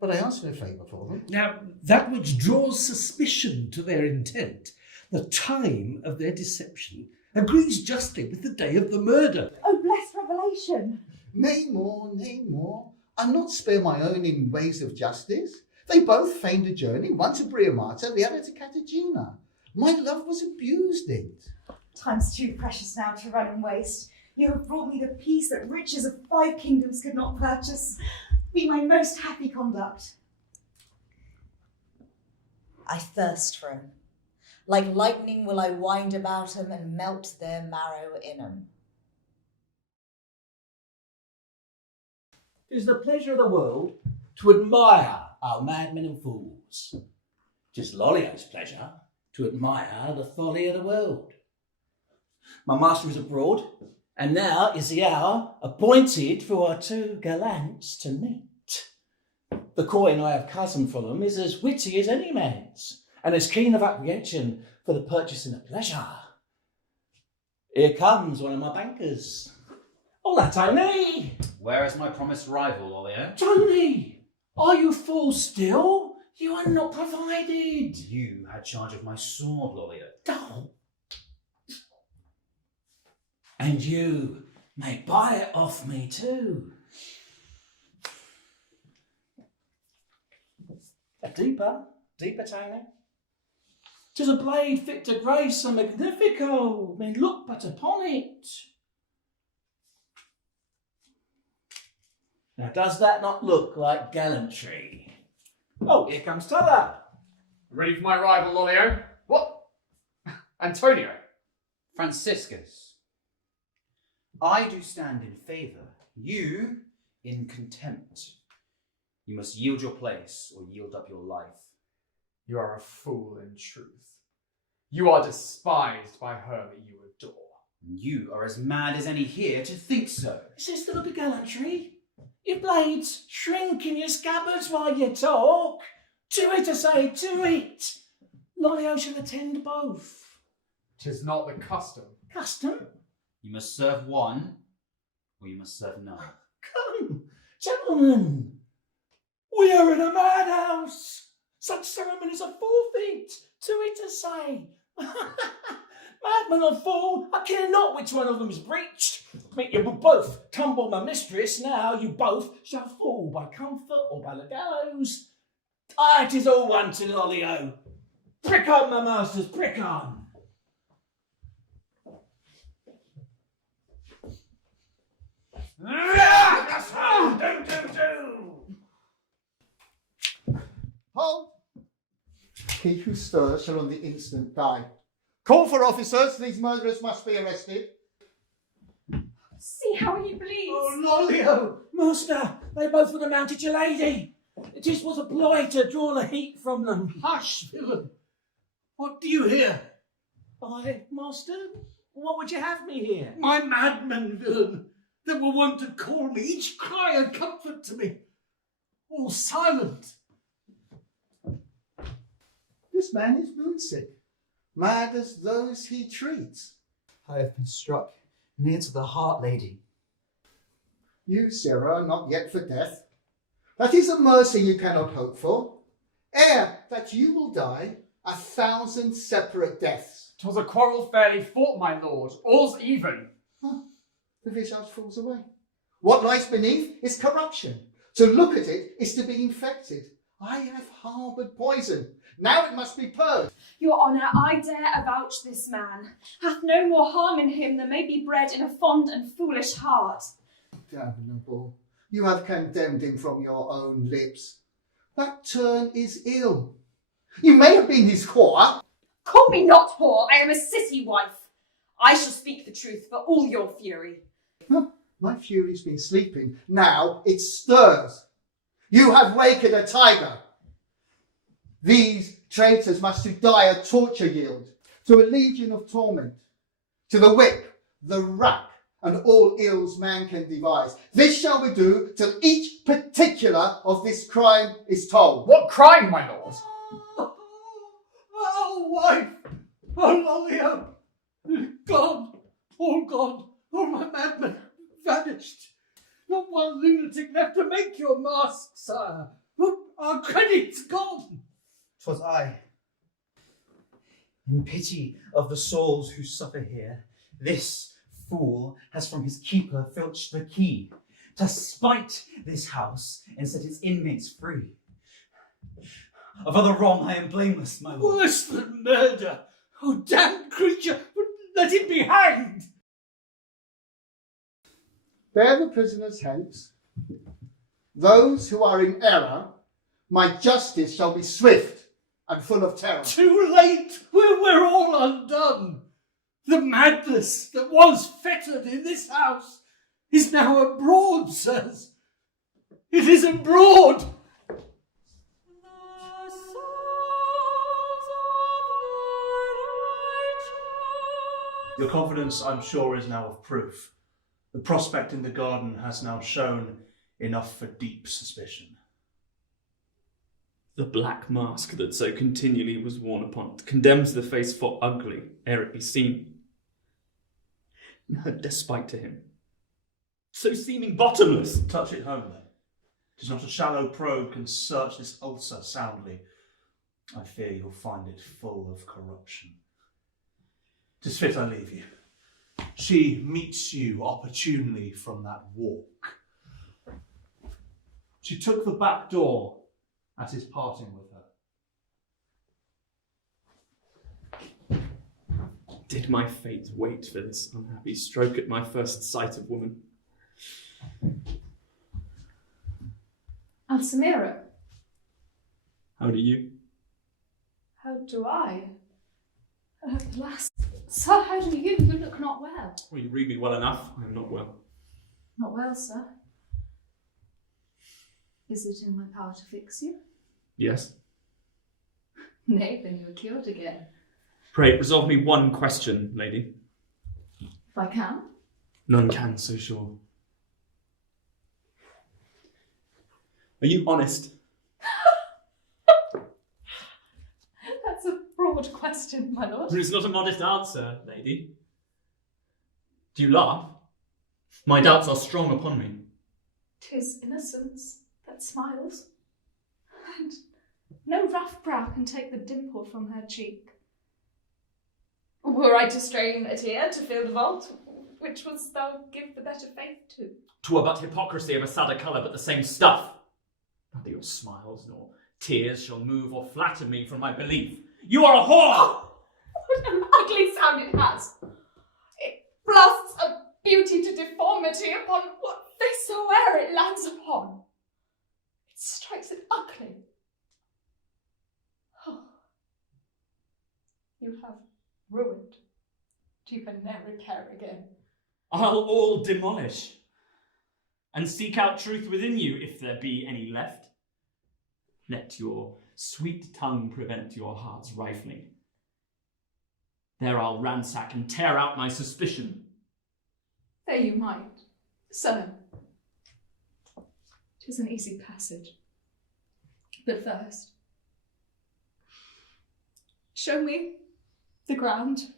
but I ask no favour for them. Now, that which draws suspicion to their intent, the time of their deception, agrees justly with the day of the murder. Oh, blessed revelation! Nay more, nay more. I'll not spare my own in ways of justice. They both feigned a journey, one to Briamata, the other to Cartagena. My love was abused it. Time's too precious now to run and waste. You have brought me the peace that riches of 5 kingdoms could not purchase. Be my most happy conduct. I thirst for him. Like lightning will I wind about him and melt their marrow in him. 'Tis the pleasure of the world to admire our madmen and fools. 'Tis Lolliot's pleasure to admire the folly of the world. My master is abroad, and now is the hour appointed for our two gallants to meet. The coin I have cozened for them is as witty as any man's, and as keen of apprehension for the purchasing of pleasure. Here comes one of my bankers. Hola, Tony! Where is my promised rival, Olio? Tony! Are you full still? You are not provided. You had charge of my sword, Olio. Oh. And you may buy it off me too. A deeper, Tony. 'Tis a blade fit to grace a magnifico. Men look but upon it. Now, does that not look like gallantry? Oh, here comes t'other. Ready for my rival, Lolio? What? Antonio? Franciscus, I do stand in favour, you in contempt. You must yield your place or yield up your life. You are a fool in truth. You are despised by her that you adore. You are as mad as any here to think so. Is this the look of gallantry? Your blades shrink in your scabbards while you talk. To it, I say, to it. Lolio shall attend both. 'Tis not the custom. Custom? You must serve one, or you must serve none. Come, gentlemen. We are in a madhouse. Such ceremonies are forfeit. To it, I say. Madman or fool, I care not which one of them is breached. Make you both tumble my mistress, now you both shall fall by comfort or by the gallows. Ah, it is all one to Lolio. Prick on, my masters, prick on. Hold! He who stirs shall on the instant die. Call for officers, these murderers must be arrested. See how he bleeds. Oh, Lolio! Master, they both would have mounted your lady. It was a ploy to draw the heat from them. Hush, villain. What do you hear? I, master? What would you have me hear? My madmen, villain, that were wont to call me, each cry a comfort to me, all silent. This man is moonsick, mad as those he treats. I have been struck near to the heart, lady. You, Sarah, are not yet for death. That is a mercy you cannot hope for. Ere that you will die 1,000 separate deaths. 'Twas a quarrel fairly fought, my lord. All's even. The visage falls away. What lies beneath is corruption. To look at it is to be infected. I have harboured poison. Now it must be purged. Your honour, I dare avouch this man hath no more harm in him than may be bred in a fond and foolish heart. Damnable. You have condemned him from your own lips. That turn is ill. You may have been his whore. Call me not whore, I am a city wife. I shall speak the truth for all your fury. My fury's been sleeping. Now it stirs. You have wakened a tiger. These traitors must to die a torture yield, to a legion of torment, to the whip, the rack, and all ills man can devise. This shall we do till each particular of this crime is told. What crime, my lord? Oh, wife! Oh, Lolio! God! All my madmen vanished. Not one lunatic left to make your mask, sire. Our credit's gone. 'Twas I. In pity of the souls who suffer here, this fool has from his keeper filched the key to spite this house and set its inmates free. Of other wrong I am blameless, my lord. Worse than murder. Oh, damned creature! Let him be hanged. Bear the prisoners hence. Those who are in error, my justice shall be swift and full of terror. Too late. We're all undone. The madness that was fettered in this house is now abroad, sirs. It is abroad. Your confidence, I'm sure, is now of proof. The prospect in the garden has now shown enough for deep suspicion. The black mask that so continually was worn upon condemns the face for ugly ere it be seen. And her despite to him, so seeming bottomless. Touch it home, then. 'Tis not a shallow probe can search this ulcer soundly. I fear you'll find it full of corruption. 'Tis fit I leave you. She meets you opportunely from that walk. She took the back door at his parting with her. Did my fate wait for this unhappy stroke at my first sight of woman? Alsamira, How do you? how do I? Alas, sir, how do you? You look not well. Well, you read me well enough. I am not well. Not well, sir. Is it in my power to fix you? Yes. Nay, then you are cured again. Pray, resolve me one question, lady. If I can. None can, so sure. Are you honest? That's a broad question, my lord. It's not a modest answer, lady. Do you laugh? My doubts are strong upon me. 'Tis innocence that smiles, and no rough brow can take the dimple from her cheek. Were I to strain a tear to fill the vault, which wouldst thou give the better faith to? 'Twere but hypocrisy of a sadder colour, but the same stuff. Neither your smiles nor tears shall move or flatter me from my belief. You are a whore! What an ugly sound it has! It blasts a beauty to deformity upon what face soe'er it lands upon. It strikes it ugly. Oh. You have ruined. You can never care again. I'll all demolish, and seek out truth within you, if there be any left. Let your sweet tongue prevent your heart's rifling. There I'll ransack and tear out my suspicion. There you might, sir. 'Tis an easy passage. But first, show me the ground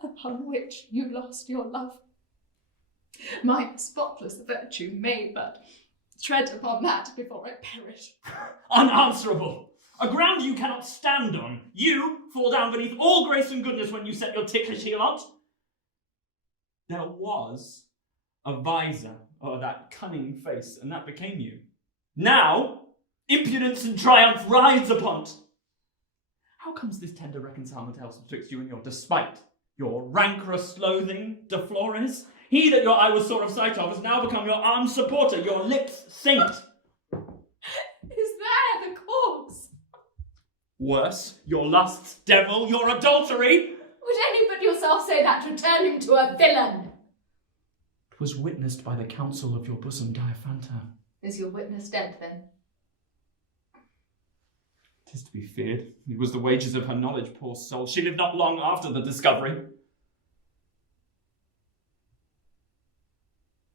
upon which you lost your love. My spotless virtue may but tread upon that before I perish. Unanswerable! A ground you cannot stand on. You fall down beneath all grace and goodness when you set your ticklish heel on. There was a visor o'er that cunning face, and that became you. Now, impudence and triumph rides upon't. How comes this tender reconcilement else betwixt you and your despite? Your rancorous loathing, De Flores? He that your eye was sore of sight of has now become your armed supporter, your lips saint. Is there the cause? Worse, your lusts, devil, your adultery. Would any but yourself say that to turn him to a villain? 'Twas witnessed by the counsel of your bosom, Diaphanta. Is your witness dead, then? 'Tis to be feared. It was the wages of her knowledge, poor soul. She lived not long after the discovery.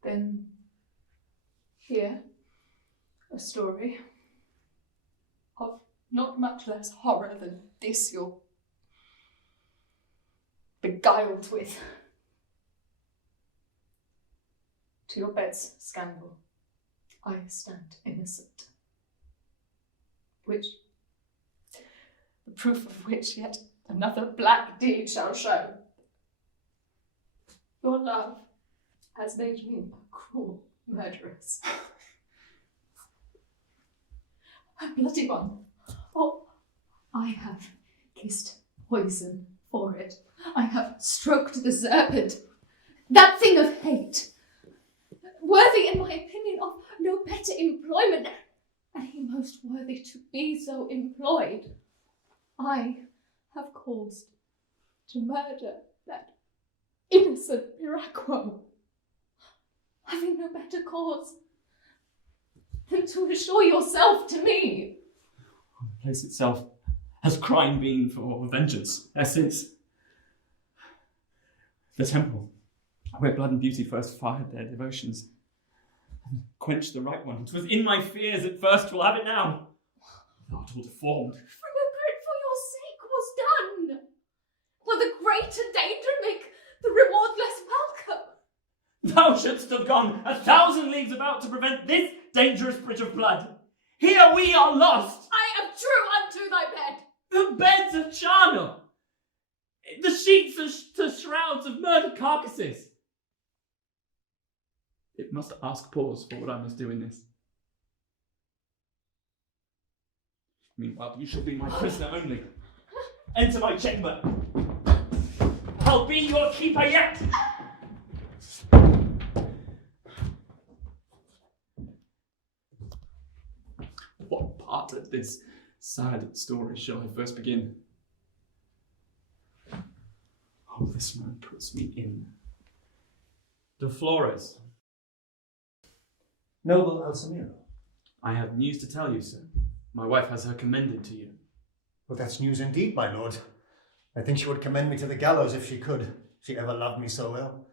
Then, here, a story of not much less horror than this you're beguiled with. To your bed's scandal, I stand innocent, which, the proof of which yet another black deed shall show. Your love has made me a cruel murderess. A bloody one. Oh, I have kissed poison for it. I have stroked the serpent, that thing of hate, worthy, in my opinion, of no better employment, and he most worthy to be so employed. I have caused to murder that innocent Miracuo, having no better cause than to assure yourself to me. The place itself has crime been for vengeance, since The temple, where blood and beauty first fired their devotions, and quenched the right one. 'Twas in my fears at first, will have it now. Thou art all deformed. For the good for your sake was done. Will the greater danger make the reward less welcome? Thou shouldst have gone 1,000 leagues about to prevent this dangerous bridge of blood. Here we are lost. I am true unto thy bed. The beds of charnel. The sheets to shrouds of murdered carcasses. It must ask pause for what I must do in this. Meanwhile, you shall be my prisoner only. Enter my chamber. I'll be your keeper yet. What part of this sad story shall I first begin? Oh, this man puts me in. De Flores. Noble Alsamiro. I have news to tell you, sir. My wife has her commended to you. Well, that's news indeed, my lord. I think she would commend me to the gallows if she could. She ever loved me so well.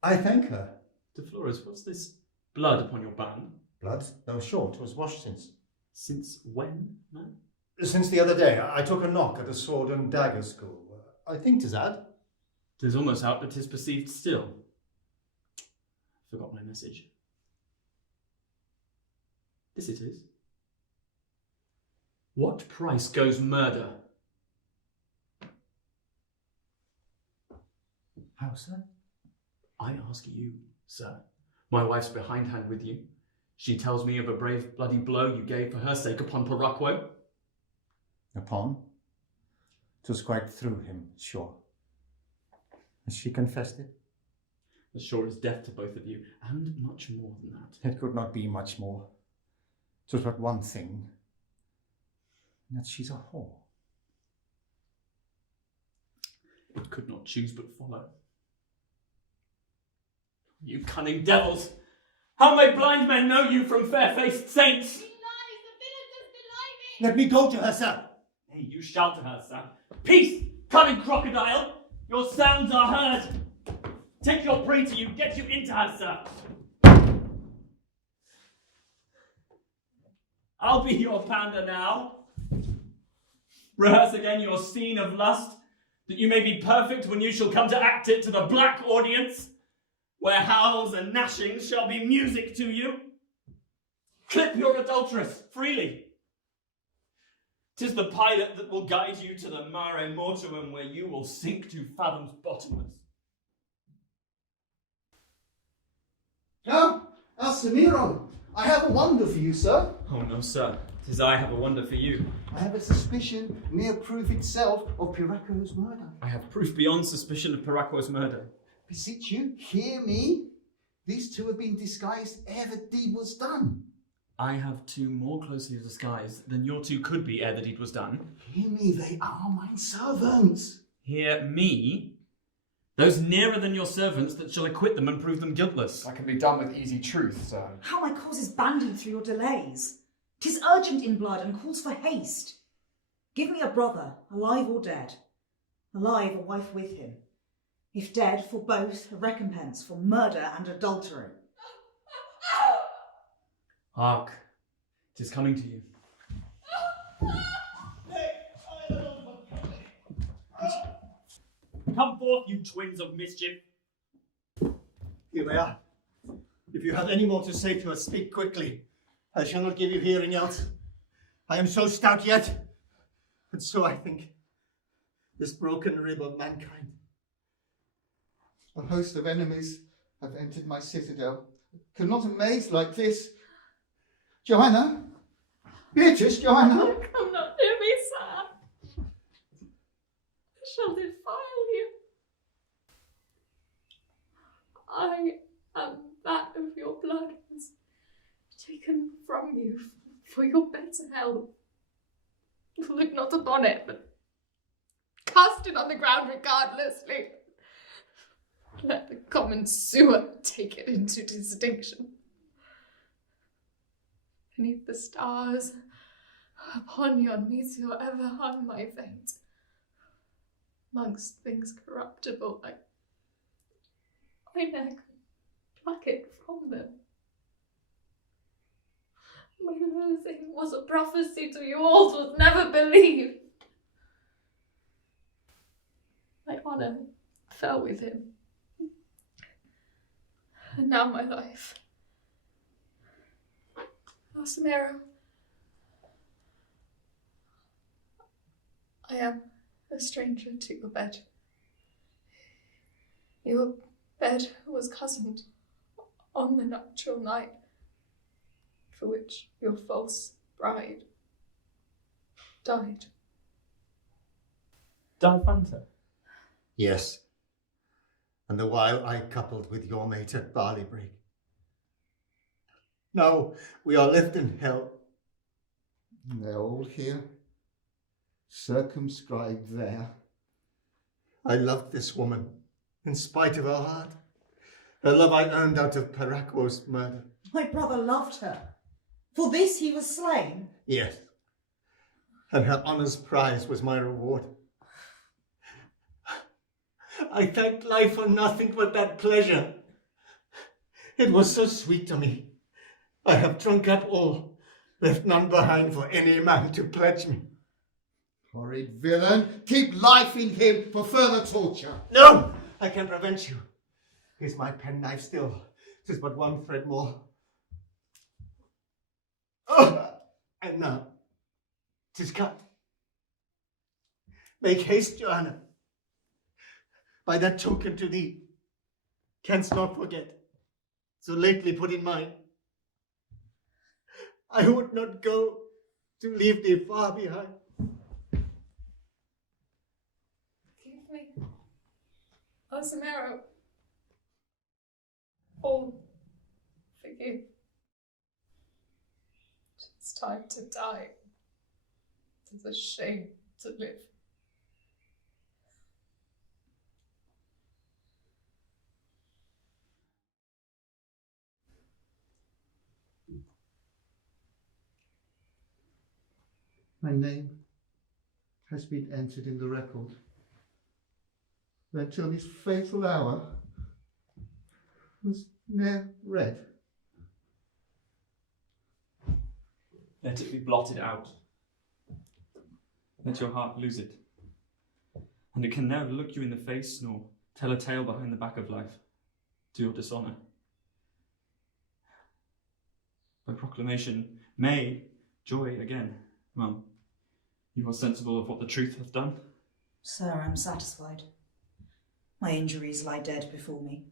I thank her. De Flores, what's this blood upon your band? Blood? No, sure, 'twas washed since. Since when, man? Since the other day. I took a knock at the sword and dagger school. I think 'tis ad. 'Tis almost out, but 'tis perceived still. Forgot my message. This it is. What price goes murder? How, sir? I ask you, sir. My wife's behindhand with you. She tells me of a brave bloody blow you gave for her sake upon Paraquo. Upon? 'Twas quite through him, sure. Has she confessed it? As sure as death to both of you, and much more than that. It could not be much more. 'Twas but one thing, and that she's a whore. It could not choose but follow. You cunning devils! How may blind men know you from fair-faced saints? He lies, the villain does belie me. Let me go to her, sir. Hey, you shout to her, sir. Peace, cunning crocodile! Your sounds are heard. Take your prey to you, get you into her, sir. I'll be your panda now. Rehearse again your scene of lust, that you may be perfect when you shall come to act it to the black audience, where howls and gnashings shall be music to you. Clip your adulteress freely. 'Tis the pilot that will guide you to the mare mortuum, where you will sink to fathoms bottomless. Come, Alsamiro, I have a wonder for you, sir. Oh no, sir. 'Tis I have a wonder for you. I have a suspicion, mere proof itself, of Piraco's murder. I have proof beyond suspicion of Paraquo's murder. Beseech you, hear me. These two have been disguised ere the deed was done. I have two more closely disguised than your two could be ere the deed was done. Hear me, they are mine servants. Hear me? Those nearer than your servants that shall acquit them and prove them guiltless. That can be done with easy truth, sir. How my cause is banded through your delays. 'Tis urgent in blood and calls for haste. Give me a brother, alive or dead. Alive, a wife with him. If dead, for both, a recompense for murder and adultery. Hark, 'tis coming to you. Come forth, you twins of mischief. Here they are. If you have any more to say to us, speak quickly. I shall not give you hearing else. I am so stout yet, and so I think this broken rib of mankind. A host of enemies have entered my citadel. Could not amaze like this. Joanna? Beatrice, Joanna? Come not near me, sir. I shall defile you. I am that of your blood was taken from you for your better health. Look not upon it, but cast it on the ground regardlessly. Let the common sewer take it into distinction. Beneath the stars, upon yon meteor ever hung my fate. Amongst things corruptible, I my neck, pluck it from them. My losing was a prophecy to you all was never believed. My honour fell with him. And now my life. Alsamero, I am a stranger to your bed. Your bed was cozened on the nuptial night for which your false bride died. Died Fanta? Yes. And the while I coupled with your mate at Barley Break. Now we are left in hell. They're all here, circumscribed there. I loved this woman, in spite of her heart. Her love I earned out of Paraquo's murder. My brother loved her. For this he was slain. Yes. And her honour's prize was my reward. I thanked life for nothing but that pleasure. It was so sweet to me. I have drunk up all, left none behind for any man to pledge me. Horrid villain, keep life in him for further torture. No, I can prevent you. Here's my penknife still. 'Tis but one thread more. Oh, and now, 'tis cut. Make haste, Joanna. By that token to thee, canst not forget, so lately put in mind. I would not go to leave thee far behind. Forgive me, Alsamero. All forgive. It's time to die. It's a shame to live. My name has been entered in the record. That till this fatal hour was ne'er read. Let it be blotted out. Let your heart lose it. And it can never look you in the face nor tell a tale behind the back of life to your dishonour. By proclamation, may joy again, Mum. You are sensible of what the truth hath done? Sir, I am satisfied. My injuries lie dead before me.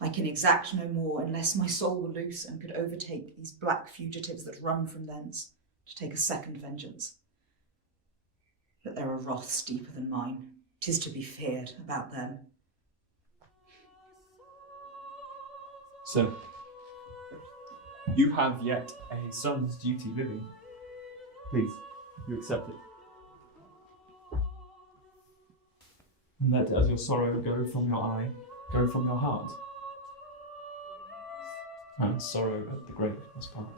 I can exact no more unless my soul were loose and could overtake these black fugitives that run from thence to take a second vengeance. But there are wraths deeper than mine. 'Tis to be feared about them. So, you have yet a son's duty living. Please, you accept it. And let as your sorrow go from your eye, go from your heart. And sorrow at the grave must part.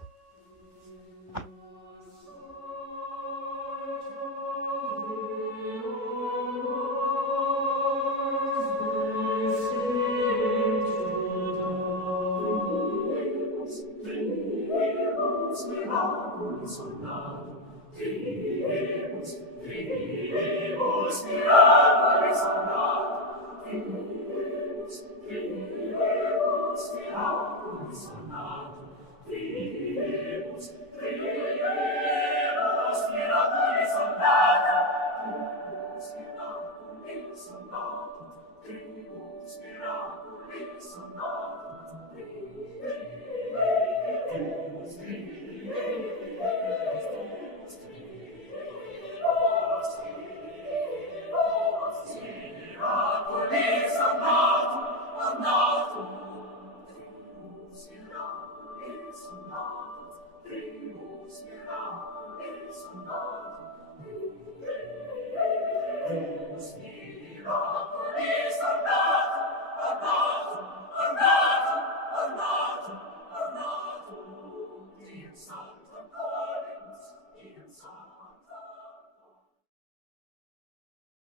Son